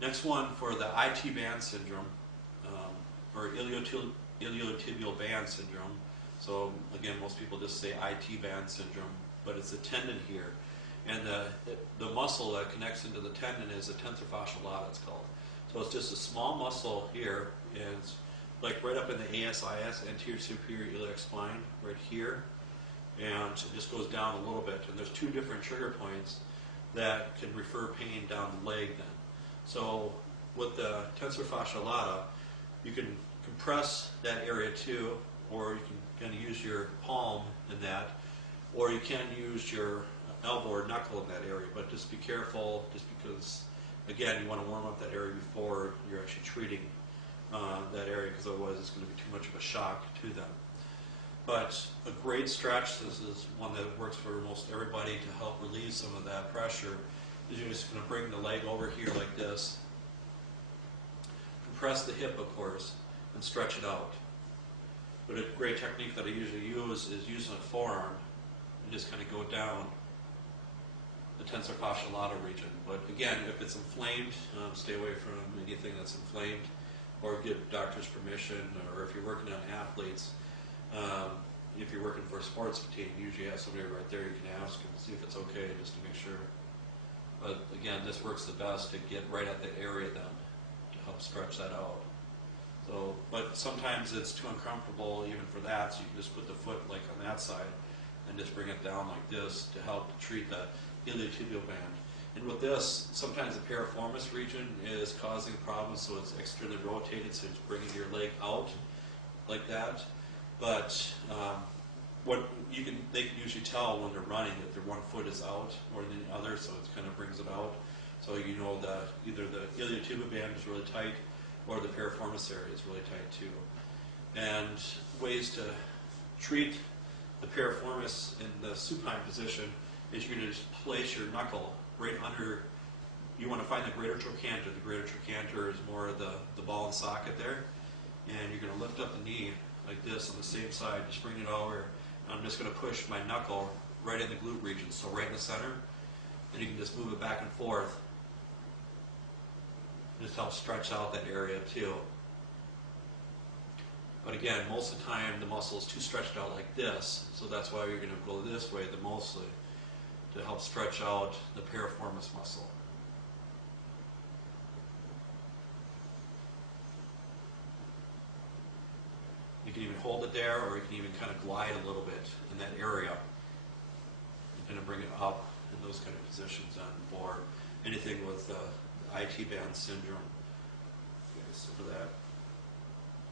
Next one for the IT band syndrome, or iliotibial band syndrome. So again, most people just say IT band syndrome, but it's a tendon here. And the muscle that connects into the tendon is a tensor fasciae lata, it's called. So it's just a small muscle here, and it's like right up in the ASIS, anterior superior iliac spine, right here. And it just goes down a little bit. And there's two different trigger points that can refer pain down the leg then. So with the tensor fasciae lata, you can compress that area too, or you can kind of use your palm in that, or you can use your elbow or knuckle in that area, but just be careful, just because, again, you want to warm up that area before you're actually treating that area, because otherwise it's going to be too much of a shock to them. But a great stretch, this is one that works for most everybody to help relieve some of that pressure, is you're just going to bring the leg over here like this, compress the hip, of course, and stretch it out. But a great technique that I usually use is using a forearm and just kind of go down the tensor fasciae lata region. But again, if it's inflamed, stay away from anything that's inflamed, or give doctors permission, or if you're working on athletes, if you're working for a sports team, you usually have somebody right there you can ask and see if it's okay, just to make sure. But again, this works the best to get right at the area then, to help stretch that out. So, but sometimes it's too uncomfortable even for that, so you can just put the foot like on that side and just bring it down like this to help treat the iliotibial band. And with this, sometimes the piriformis region is causing problems, so it's externally rotated, so it's bringing your leg out like that. But they can usually tell when they're running if their one foot is out more than the other, so it kind of brings it out. So you know that either the iliotibial band is really tight or the piriformis area is really tight too. And ways to treat the piriformis in the supine position is you're going to just place your knuckle right under. You want to find the greater trochanter. The greater trochanter is more the ball and socket there. And you're going to lift up the knee like this on the same side, just bring it over. And I'm just going to push my knuckle right in the glute region, so right in the center. And you can just move it back and forth. Just help stretch out that area too. But again, most of the time the muscle is too stretched out like this, so that's why you're going to go this way the mostly, to help stretch out the piriformis muscle. You can even hold it there, or you can even kind of glide a little bit in that area and kind of bring it up in those kind of positions for anything with IT band syndrome. Okay, so for that.